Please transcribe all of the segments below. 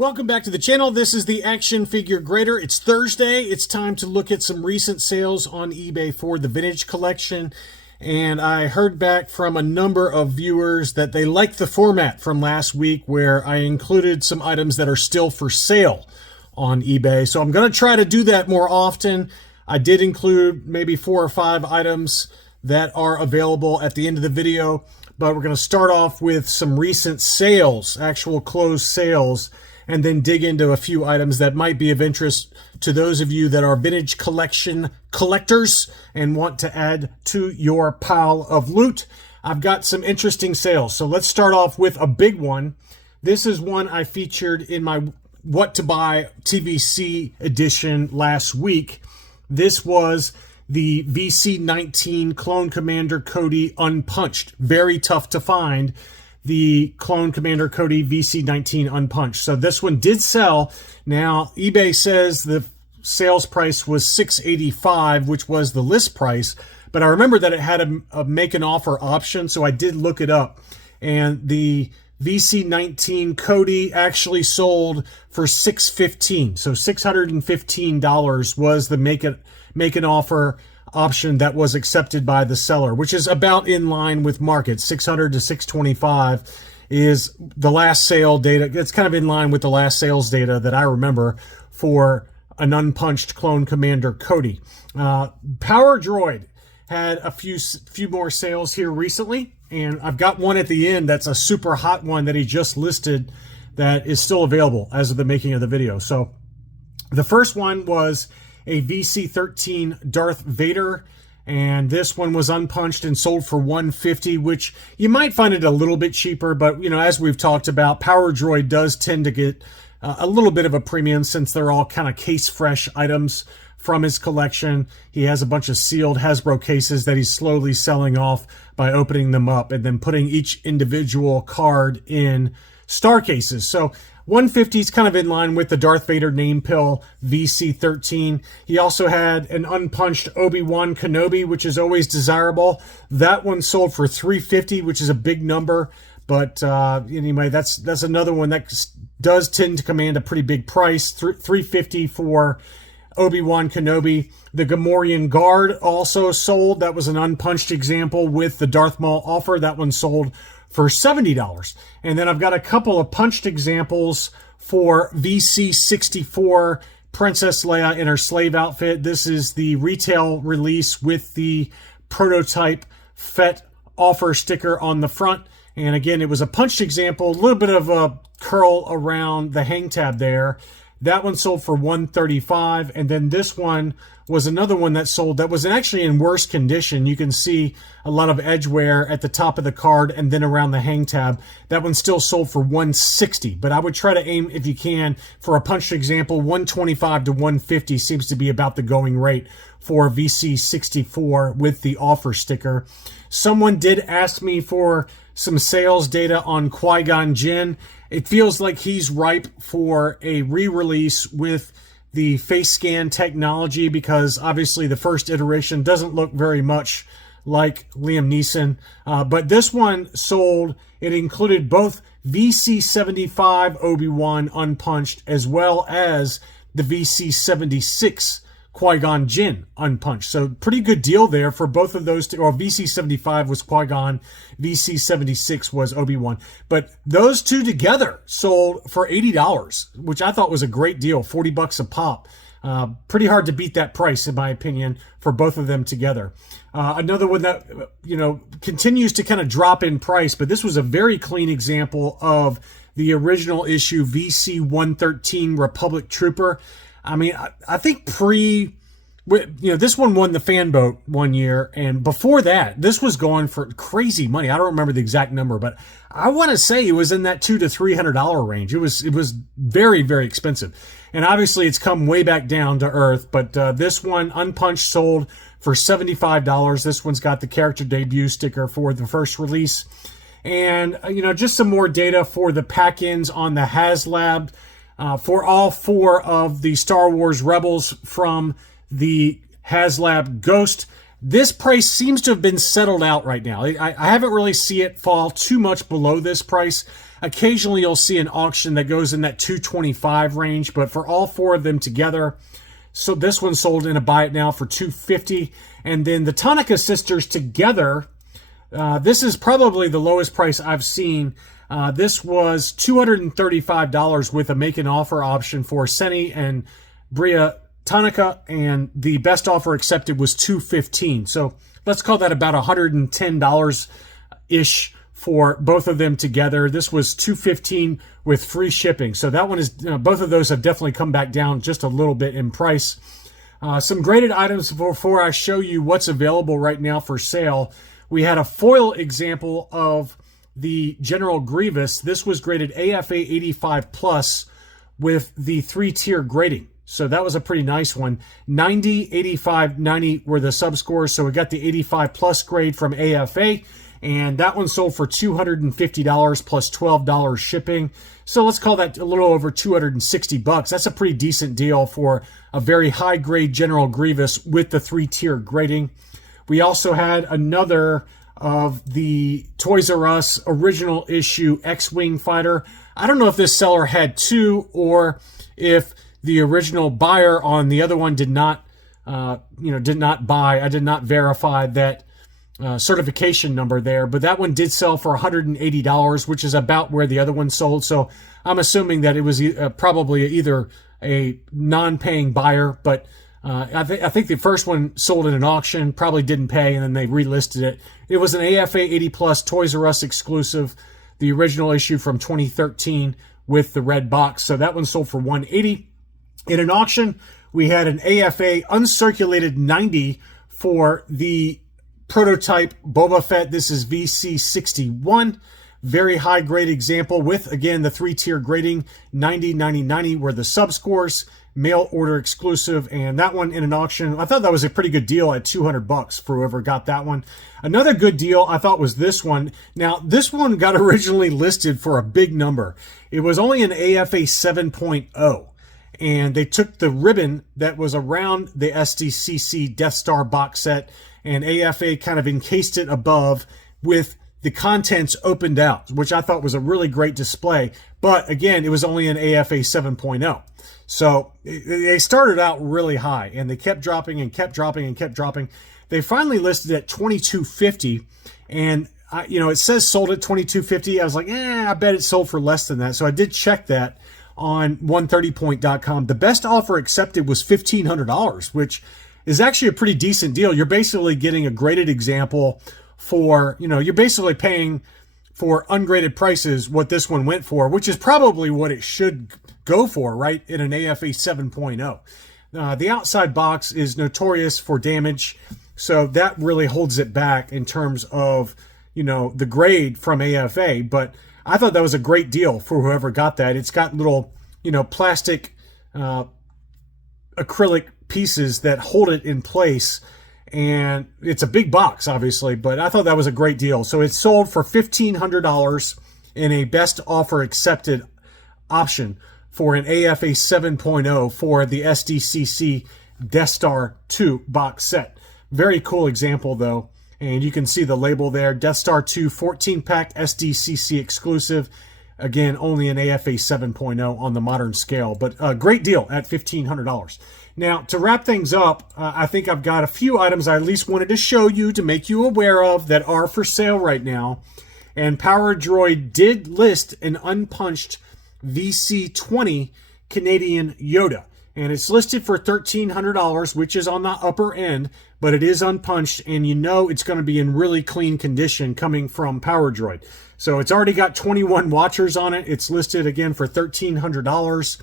Welcome back to the channel. This is the Action Figure Grader. It's Thursday. It's time to look at some recent sales on eBay for the vintage collection. And I heard back from a number of viewers that they liked the format from last week where I included some items that are still for sale on eBay. So I'm going to try to do that more often. I did include maybe 4 or 5 items that are available at the end of the video, but we're going to start off with some recent sales, actual closed sales, and then dig into a few items that might be of interest to those of you that are vintage collection collectors and want to add to your pile of loot. I've got some interesting sales. So let's start off with a big one. This is one I featured in my What to Buy TVC edition last week. This was the VC-19 Clone Commander Cody Unpunched. Very tough to find. The Clone Commander Cody VC-19 Unpunched. So this one did sell. Now, eBay says the sales price was $685, which was the list price. But I remember that it had a make an offer option, so I did look it up. And the VC-19 Cody actually sold for $615. So $615 was the make an offer option that was accepted by the seller, which is about in line with market. $600 to $625 is the last sale data. It's kind of in line with the last sales data that I remember for an unpunched Clone Commander Cody. Power Droid had a few more sales here recently, and I've got one at the end that's a super hot one that he just listed that is still available as of the making of the video. So the first one was a VC-13 Darth Vader, and this one was unpunched and sold for $150, which you might find it a little bit cheaper, but you know, as we've talked about, Power Droid does tend to get a little bit of a premium since they're all kind of case fresh items from his collection. He has a bunch of sealed Hasbro cases that he's slowly selling off by opening them up and then putting each individual card in star cases. So $150 is kind of in line with the Darth Vader name pill VC-13. He also had an unpunched Obi-Wan Kenobi, which is always desirable. That one sold for $350, which is a big number. But anyway, that's another one that does tend to command a pretty big price. $350 for Obi-Wan Kenobi. The Gamorrean Guard also sold. That was an unpunched example with the Darth Maul offer. That one sold for $70. And then I've got a couple of punched examples for VC-64 Princess Leia in her slave outfit. This is the retail release with the prototype FET offer sticker on the front. And again, it was a punched example, a little bit of a curl around the hang tab there. That one sold for $135, and then this one was another one that sold that was actually in worse condition. You can see a lot of edge wear at the top of the card and then around the hang tab. That one still sold for $160, but I would try to aim, if you can, for a punched example. $125 to $150 seems to be about the going rate for VC-64 with the offer sticker. Someone did ask me for some sales data on Qui-Gon Jinn. It feels like he's ripe for a re-release with the face scan technology because obviously the first iteration doesn't look very much like Liam Neeson. But this one sold. It included both VC-75 Obi-Wan unpunched as well as the VC-76 Qui-Gon Jinn unpunched. So pretty good deal there for both of those two. Or VC-75 was Qui-Gon, VC-76 was Obi-Wan. But those two together sold for $80, which I thought was a great deal, $40 a pop. Pretty hard to beat that price, in my opinion, for both of them together. Another one that, you know, continues to kind of drop in price, but this was a very clean example of the original issue VC-113 Republic Trooper. I mean, I think this one won the fan vote one year, and before that, this was going for crazy money. I don't remember the exact number, but I want to say it was in that $200 to $300 range. It was very, very expensive, and obviously it's come way back down to earth. But this one, unpunched, sold for $75. This one's got the character debut sticker for the first release, and you know, just some more data for the pack-ins on the HasLab. For all 4 of the Star Wars Rebels from the HasLab Ghost, This price seems to have been settled out right now. I haven't really seen it fall too much below this price. Occasionally you'll see an auction that goes in that $225 range, but for all four of them together, so this one sold in a buy it now for $250. And then the Tanaka sisters together, this is probably the lowest price I've seen. This was $235 with a make an offer option for Seni and Bria Tanaka, and the best offer accepted was $215. So let's call that about $110-ish for both of them together. This was $215 with free shipping. So that one is, both of those have definitely come back down just a little bit in price. Some graded items before I show you what's available right now for sale. We had a foil example of the General Grievous. This was graded AFA 85 plus with the 3-tier grading. So that was a pretty nice one. 90, 85, 90 were the subscores. So we got the 85 plus grade from AFA, and that one sold for $250 plus $12 shipping. So let's call that a little over $260. That's a pretty decent deal for a very high grade General Grievous with the 3-tier grading. We also had another of the Toys R Us original issue X-Wing fighter. I don't know if this seller had two or if the original buyer on the other one did not buy. I did not verify that certification number there, but that one did sell for $180, which is about where the other one sold. So I'm assuming that it was probably either a non-paying buyer, but I think the first one sold in an auction, probably didn't pay, and then they relisted it. It was an AFA 80 plus Toys R Us exclusive, the original issue from 2013 with the red box. So that one sold for $180. In an auction, we had an AFA uncirculated 90 for the prototype Boba Fett. This is VC61. Very high grade example with, again, the 3-tier grading. 90, 90, 90 were the subscores. Mail order exclusive, and that one in an auction, I thought that was a pretty good deal at $200 for whoever got that one. Another good deal I thought was this one. Now, this one got originally listed for a big number. It was only an AFA 7.0. And they took the ribbon that was around the SDCC Death Star box set, and AFA kind of encased it above with the contents opened out, which I thought was a really great display. But again, it was only an AFA 7.0. So they started out really high, and they kept dropping and kept dropping and kept dropping. They finally listed at $22.50, and it says sold at $22.50. I was like, I bet it sold for less than that. So I did check that on 130point.com. The best offer accepted was $1,500, which is actually a pretty decent deal. You're basically getting a graded example for, you're basically paying for ungraded prices what this one went for, which is probably what it should go for, right, in an AFA 7.0. The outside box is notorious for damage, so that really holds it back in terms of, the grade from AFA, but I thought that was a great deal for whoever got that. It's got little, plastic acrylic pieces that hold it in place, and it's a big box, obviously, but I thought that was a great deal. So it sold for $1,500 in a best offer accepted option for an AFA 7.0 for the SDCC Death Star 2 box set. Very cool example, though. And you can see the label there, Death Star 2 14-pack SDCC exclusive. Again, only an AFA 7.0 on the modern scale, but a great deal at $1,500. Now, to wrap things up, I think I've got a few items I at least wanted to show you to make you aware of that are for sale right now. And Power Droid did list an unpunched VC20 Canadian Yoda. And it's listed for $1,300, which is on the upper end, but it is unpunched, and it's going to be in really clean condition coming from Power Droid. So it's already got 21 watchers on it. It's listed again for $1,300.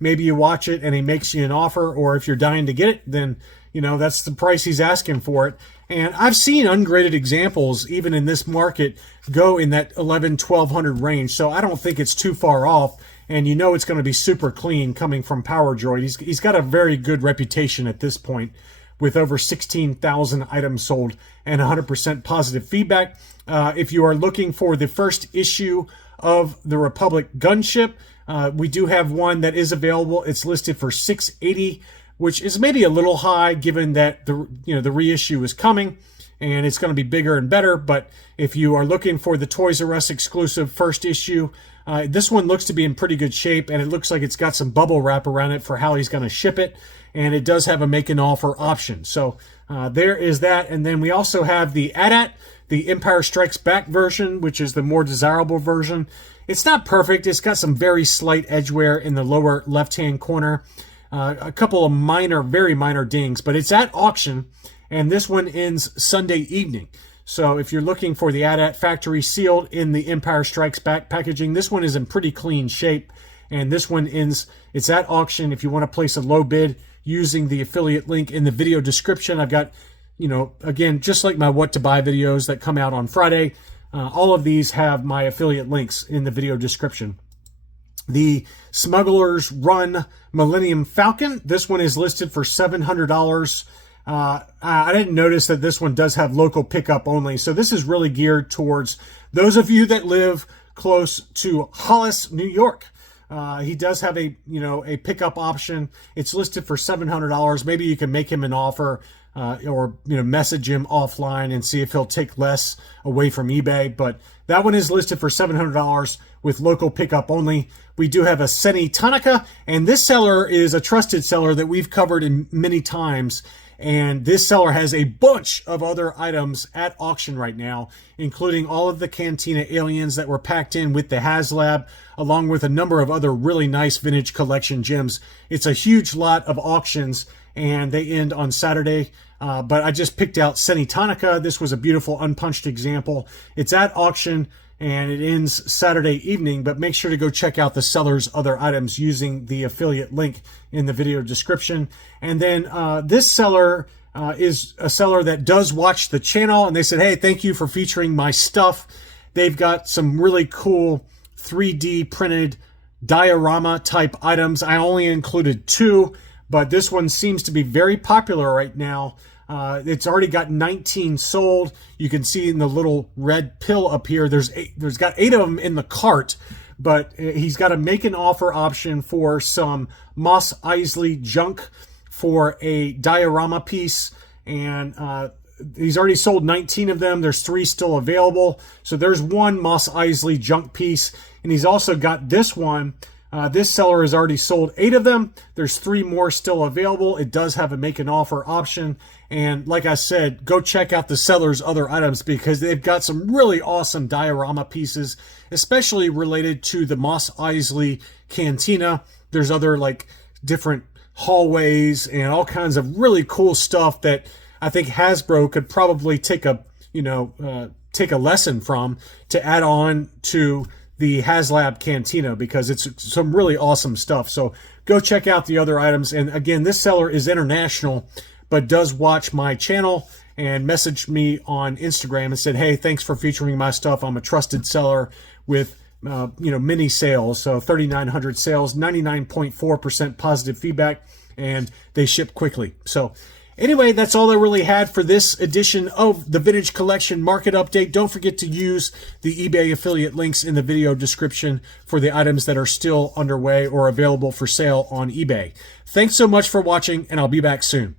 Maybe you watch it and he makes you an offer, or if you're dying to get it, then, that's the price he's asking for it. And I've seen ungraded examples, even in this market, go in that $1,100-1,200 range. So I don't think it's too far off. And it's going to be super clean coming from Power Droid. He's got a very good reputation at this point with over 16,000 items sold and 100% positive feedback. If you are looking for the first issue of the Republic Gunship, we do have one that is available. It's listed for $680, which is maybe a little high given that the reissue is coming and it's going to be bigger and better. But if you are looking for the Toys R Us exclusive first issue, this one looks to be in pretty good shape, and it looks like it's got some bubble wrap around it for how he's going to ship it, and it does have a make an offer option. So there is that. And then we also have the AT-AT, the Empire Strikes Back version, which is the more desirable version. It's not perfect. It's got some very slight edge wear in the lower left-hand corner. A couple of minor, very minor dings, but it's at auction, and this one ends Sunday evening. So if you're looking for the AT-AT factory sealed in the Empire Strikes Back packaging, this one is in pretty clean shape, and this one ends, it's at auction. If you want to place a low bid using the affiliate link in the video description, I've got, again, just like my what to buy videos that come out on Friday, all of these have my affiliate links in the video description. The Smuggler's Run Millennium Falcon, this one is listed for $700. I didn't notice that this one does have local pickup only, so this is really geared towards those of you that live close to Hollis, New York. He does have a pickup option. It's listed for $700. Maybe you can make him an offer or message him offline and see if he'll take less away from eBay. But that one is listed for $700 with local pickup only. We do have a Seni Tanaka, and this seller is a trusted seller that we've covered in many times. And this seller has a bunch of other items at auction right now, including all of the Cantina aliens that were packed in with the HasLab, along with a number of other really nice vintage collection gems. It's a huge lot of auctions, and they end on Saturday. But I just picked out Seni Tanaka. This was a beautiful unpunched example. It's at auction, and it ends Saturday evening, but make sure to go check out the seller's other items using the affiliate link in the video description. And then this seller is a seller that does watch the channel, and they said, hey, thank you for featuring my stuff. They've got some really cool 3D printed diorama type items. I only included 2, but this one seems to be very popular right now. It's already got 19 sold. You can see in the little red pill up here, there's got 8 of them in the cart, but he's got a make an offer option for some Mos Eisley junk for a diorama piece, and he's already sold 19 of them. There's 3 still available. So there's 1 Mos Eisley junk piece, and he's also got this one. This seller has already sold 8 of them. There's 3 more still available. It does have a make an offer option. And like I said, go check out the seller's other items because they've got some really awesome diorama pieces, especially related to the Mos Eisley Cantina. There's other like different hallways and all kinds of really cool stuff that I think Hasbro could probably take a lesson from to add on to the HasLab Cantina, because it's some really awesome stuff. So go check out the other items. And again, this seller is international, but does watch my channel and messaged me on Instagram and said, hey, thanks for featuring my stuff. I'm a trusted seller with many sales. So 3,900 sales, 99.4% positive feedback, and they ship quickly. So anyway, that's all I really had for this edition of the Vintage Collection Market Update. Don't forget to use the eBay affiliate links in the video description for the items that are still underway or available for sale on eBay. Thanks so much for watching, and I'll be back soon.